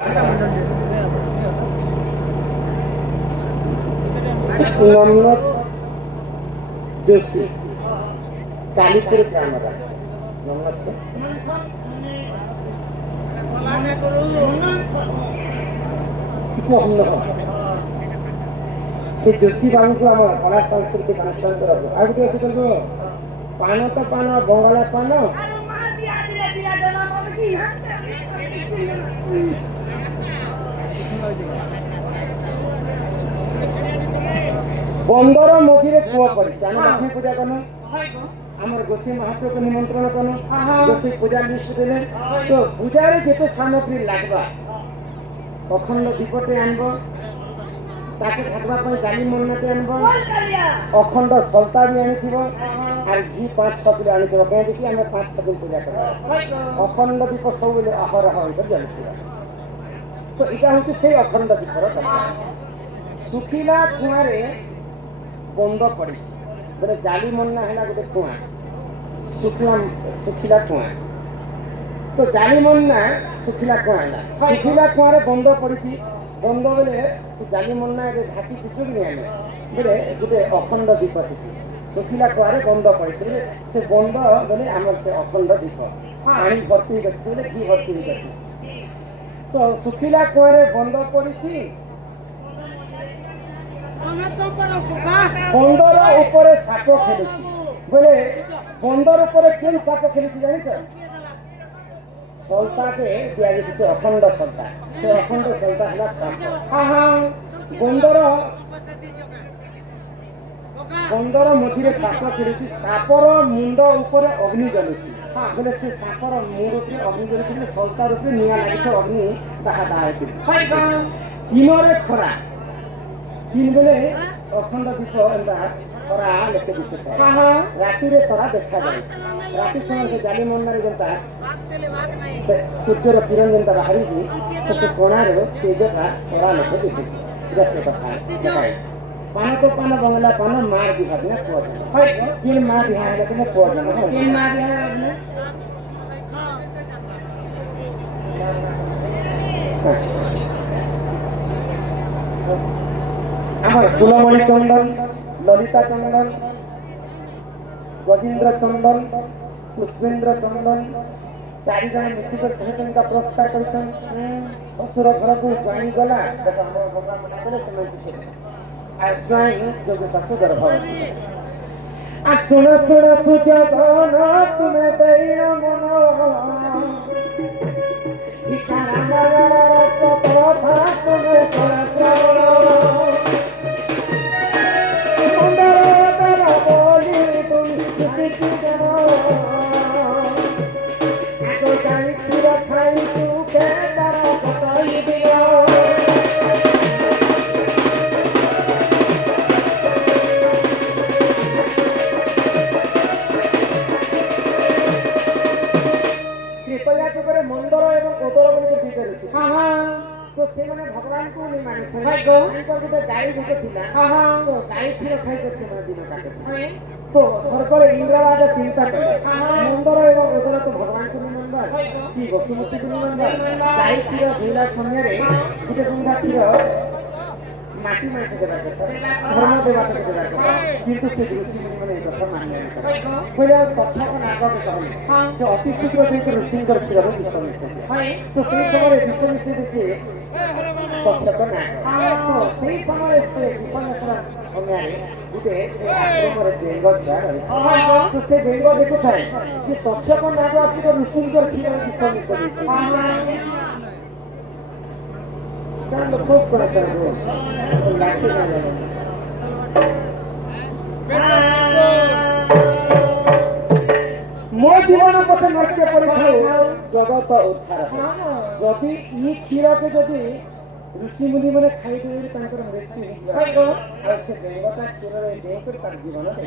नम्रत Joshi Kalipur grammar नम्रत से जोशी बाबू को आम कला सांस्कृतिक अनुष्ठान तरफ आगे अच्छे तो पान तो पान बंगाला पान बंदर मझे पुआ पड़ी लक्ष्मी पूजा कन आमर गोसी महाप्रभु को निमंत्रण कन गोसी पूजा लिस्ट देले तो पूजा जिते सामग्री लगवा अखंड दीपटे आनब ताके ढाकवा जाली मन्नाटे आनब अखंड सल्ता भी आनी और घी 5-6 किलो आनी कहीं आम 5-6 दिन पूजा कर अखंड दीप सब आहरह जलुवा तो यहाँ हूँ से अखंड दीपर कथा सुखिला कुआं बंद पड़ी बोले जाली मन्ना है गोटे कुआं सुखिला कुआं तो जाली मन्ना सुखिला कुआं सुखिला कुआं बंद पड़ी बंद बोले से जाली मन्ना घाटी किसी भी नहीं बोले गोटे अखंड दीप थी सुखिला कुआं बंद पड़ी से बंद बोले आम से अखंड दीप पानी भर्ती बोले घी भर्ती तो सुखिला कुआं बंद पड़ी बंदर ऊपर साप खेलुची बोले बंदर ऊपर केन साप खेलुची जानिछ सल्ताटे दिया जे अखंड सल्ता से अखंड सल्ता हला साप बंदर बंदर मझिरे साप खेलुची सापर मुंड ऊपर अग्नि जलुची बोले से सापर मुंड ऊपर अग्नि जलुची सल्ता रूपे निया लागिछ अग्नि ताहा दायती दिनरे खरा दिन बेले अखंड दीप तरा लेके दिशे राति तरा देखा जाए राति समय से जाली मन्नारे जनता सूर्यर किरण जनता बाहरी तो से कोणार तेजटा तरा लेके दिशे जैसे कथा पान तो पान बंगला पान मार बिहार ने पुआ तीन मार बिहार लेके पुआ जन तीन मार बिहार फुलमणि चंदन ललिता चंदन गजेन्द्र चंदन पुष्पेन्द्र चंदन 4 जन मिसिक सहित का पुरस्कार कर ससुर घर को ज्वाइन गला देखो हम भगवान मना करे समय आ ज्वाइन जो ससुर गर्भवती आ सुन सुन सुजा धन तुम्हें दैना मन भिखारा नगर सतरा भात में सरा तो से माने भगवान को नहीं माने गोटे गाई गोटे थिला तो गाई क्षीर खाई कर से दिन काटे तो सरकार इंद्रराज चिंता करे मंदर एवं उदर तो भगवान को नहीं मानबा कि वसुमती को नहीं मानबा गाई क्षीर धोला समय रे गोटे गुंडा क्षीर माटी माटी देबा କଥା धर्म देबा କଥା किंतु से ऋषि मुनि माने कथा मानले पहिले कथा को नाग के कहले जो अति शीघ्र से ऋषि कर क्षीर विष मिसे तो से समय विष मिसे देखिए कथा को नाग तो से समय से विष मिश्रण समय गुटे से आश्रम रे बेंग छाड़ तो से बेंग देखु थाए जे कथा को नाग आसी ऋषि कर क्षीर विष मिसे जान लो खूब कर दो लाठी ना लगे मो जीवन पथे नृत्य पड़ी जगत उद्धार जदि ई क्षीर के जदि ऋषि मुनि मैंने खाई देवे तांकर मृत्यु हो और से बेंगता क्षीर रे दे कर तार जीवन दे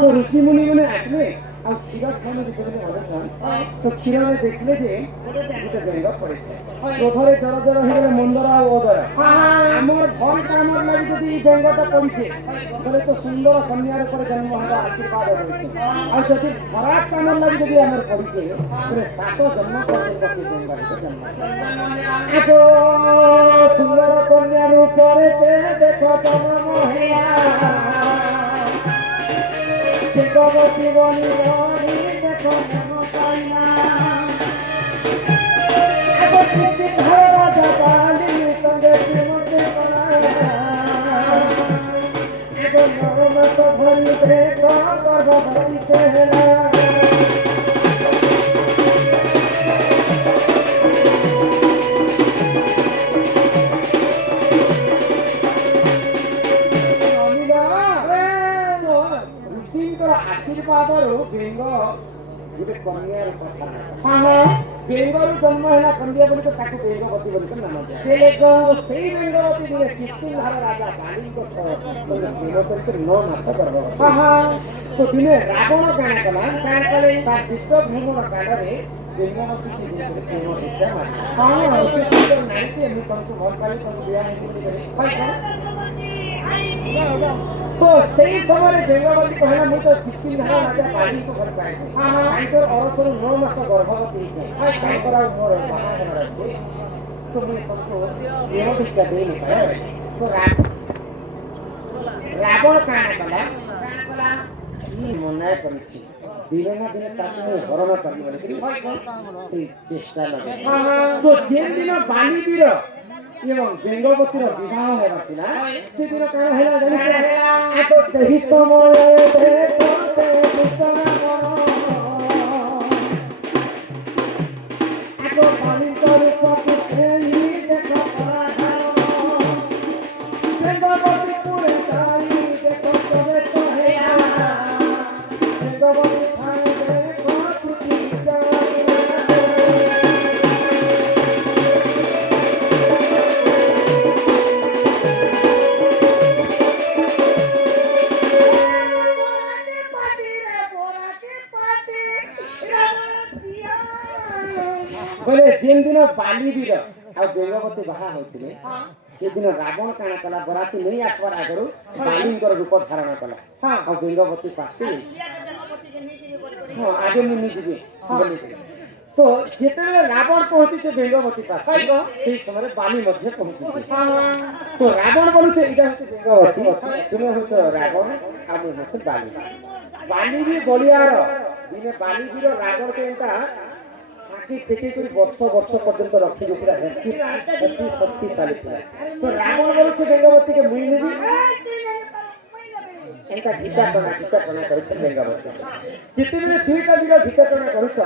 तो ऋषि मुनि मैंने आसले और क्षीर खाने जेतेबेले होछन तो क्षीर रे देखले जे गोटे बेंग पड़े क्रोधरे जर जर हे गले मंदरा ओ दर हमर भल कामर लागि जदी ई बेंगता पड़िछे तले तो सुंदर कन्या रे पर जन्म होगा आशीर्वाद होइछे और जदी खराब कामर लागि जदी हमर पड़िछे तले सात जन्म पर्यंत से बेंग जन्म आको सुंदर कन्या रूपरे ते देखो तम मोहिया जगवती बनी बनी देखो तम काइना आको किसी घर राजा बाली संगे मते बना आको नाम तो भरी देखो गर्भवती चेहरा आशीर्वाद बेंग गोटे कन्यार कथा बेंगरू जन्म है कन्या बोली तो ताकू बेंगवती बोली नाम दिया से बेंगवती दिने किशुनधार राजा बाली को बेंगवती 9 मास गर्भवती तो दिने रावण गाण कले तार दिव्य भ्रमण काल रे बेंगवती की दिने प्रेम दीक्षा मारी अति सुंदर नायिका मी तुमको भल पाली तुमको बियाह नहीं तो सही समय बेंगवती कहना मुझे तो किशुनधार राजा बाली को भल पाए तांकर अरसर 9 मास गर्भवती है तांकर मोर बाहागर अछि तो मैं तुमको प्रेम दीक्षा दे नहीं पाए तो रावण काना कला मनाय करछि दिने ना दिने ताके हरण करी बोली चेष्टा लगे तो जेन दिन बाली वीर एवं बेंगवती विवाह होगा थिला से दिन कान हैला जानि आको सही समय देखते दुष्टना आको बाली कर पति ही देखो पराधार बेंगवती पुरे ताई देखो तबे तो हैला बेंगवती थाने देखो तुझी बोले जेन दिन बाली वीर आ बेंगवती बाहा होतिले से दिन रावण काना कला बराती नहीं आसबार आगरु बालींकर रूप धारण कला आ बेंगवती पासे हां आगे में नहीं जीवे बोली तो जेते रावण पहुंची से बेंगवती पासे से समय बाली मध्य पहुंची तो रावण बोलुचे इटा होचे बेंगवती तुमे होचो रावण आ मु होचे बाली भी बलियार दिने बाली वीर रावण के एंता ठेके कर वर्ष वर्ष पर्यंत रखी पूरा हेती शक्तिशाली था तो रावण बोलছে बेंगवती के मुई नेबी एंता घिचाटना करछ बेंगवती जिते में दुईटा वीर घिचाटना करछ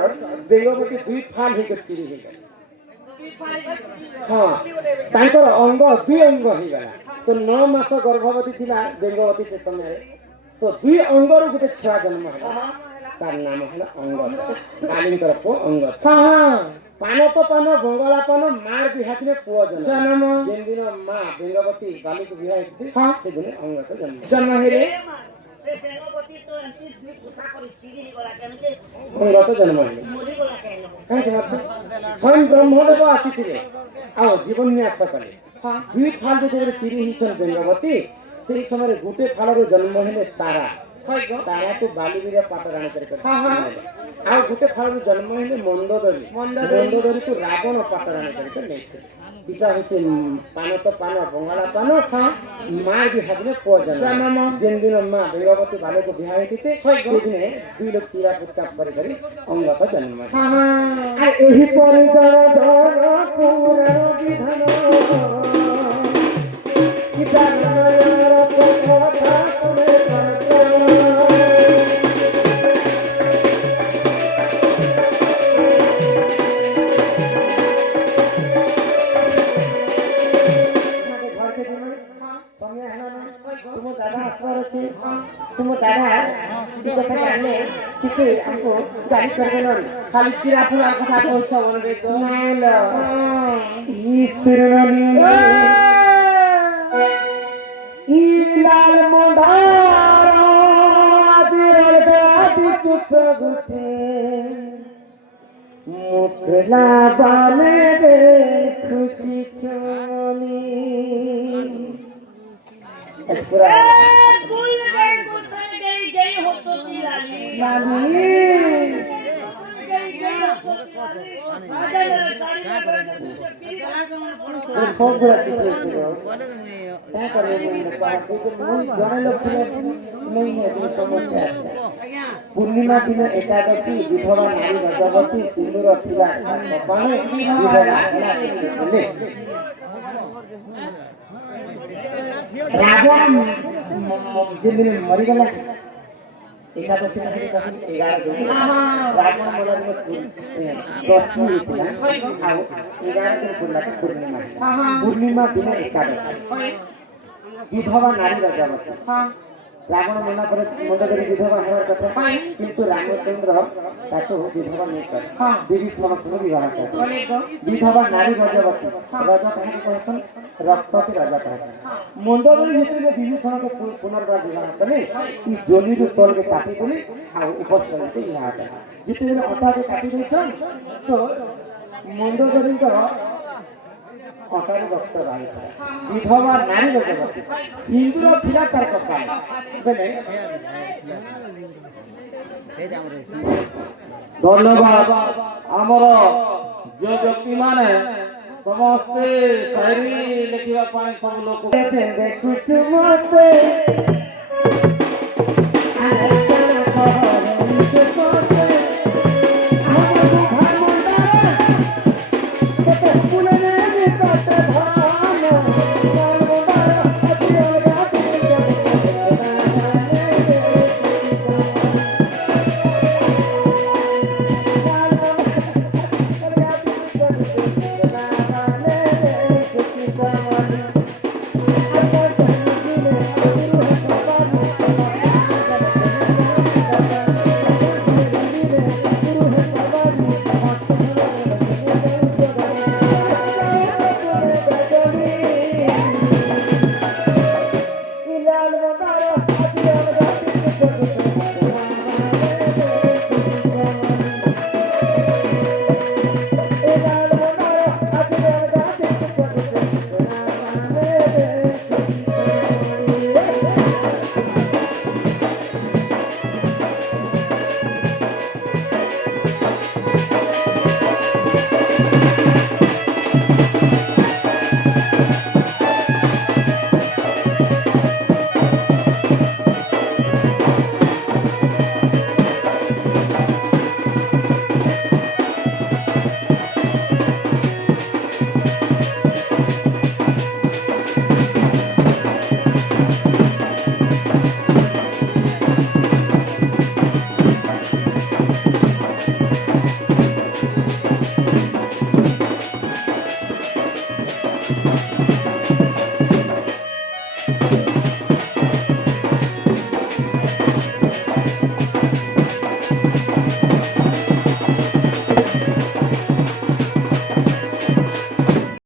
बेंगवती दुई फाल हे चिरी हे हां तांकर अंग दुई अंग हे गला तो 9 मास गर्भवती थिला बेंगवती से समय तो दुई अंगरो गुटे छुआ जन्म होला तार नाम है अंगद बालींकर पो अंगद हां पानो तो पानो बंगला पानो मार बिहाती में पुआ जन्म जेन दिन मां बेंगवती बाली को बिहा थी हां से दिन अंगद जन्म हे रे से बेंगवती तो अंति दुई पुसा कर चिड़ी गला केने अंगद जन्म हे मोरी गला केने काहे जवाब स्वयं ब्रह्मदेव आसीथिले आ जीवन न्यास कले हां दुई फाल जे चिड़ी ही छन बेंगवती से समय गुटे फाल रो जन्म हेले तारा तारा को बाली वीर पाटराणी कर हां हां आ गुटे फाल जन्म हेले मंदोदरी को रावण पाटराणी कर लेते इटा होचे पानो तो पानो बंगाला पानो हां मार भी हाजने पो जन्म जेन दिन मां बेंगवती बाले को बिहा हेतिते से दिने दुई लोग चीरा पुत्ता करी अंगत जन्म हां हां आ एही पर जन पूरा विधान सीता नयर कथा सुने तुम दादा आसबार अच्छे तुम दादा कथा जाने ଟିକେ ଆମକୁ ଗାଳି କରିବେ ନହେଲେ ଖାଲି ଚିରା ଫୁରା କଥା କହୁଛ ମନରେ ତ ନାଇଁଲୋ ଈଶ୍ୱରଣୀ ଇଲାଲ ମଣ୍ଡାର ଆଜିର ଗାଦି ସୁଛ ଗୁଟେ মুখলা বানে দেখুছি চনি পুরা ভুল গই গুছাই গই গই হতো দিলালি নানি ফোনগুলা চিঠেছিল क्या करे जने लोग नहीं है जो समस्या है पूर्णिमा दिन एकादशी विधवा नारी रजवती सिंदूर थिला सपाने विधवा रावण जिन दिन मरी गला एकादशी दिन 11 दिन रावण मरल दशमी थिला आ 11 दिन पूर्णिमा पूर्णिमा दिन एकादशी विधवा नारी रजवती रावण मना पर मुंड करी विधवा हेबार कथा किंतु रामचंद्र ताको विधवा नहीं कर देवी समस्त विवाह कर विधवा नारी रजवती राजा कहानी कहसन रक्तती राजा कहसन मुंड करी भितर देवी समस्त पुनर्बार विवाह कले ई जोनी रो तल के काटी देले आ उपस्थित के यहाँ आता जिते अटा के काटी दैछन तो मुंड करी को अटारी रक्त रही विधवा नारी रजवती सिंदूर थिला तार कपाल बेले धन्यवाद आमर जो व्यक्ति माने समस्ते शायरी लिखिबा पाए सब लोग कुछ मते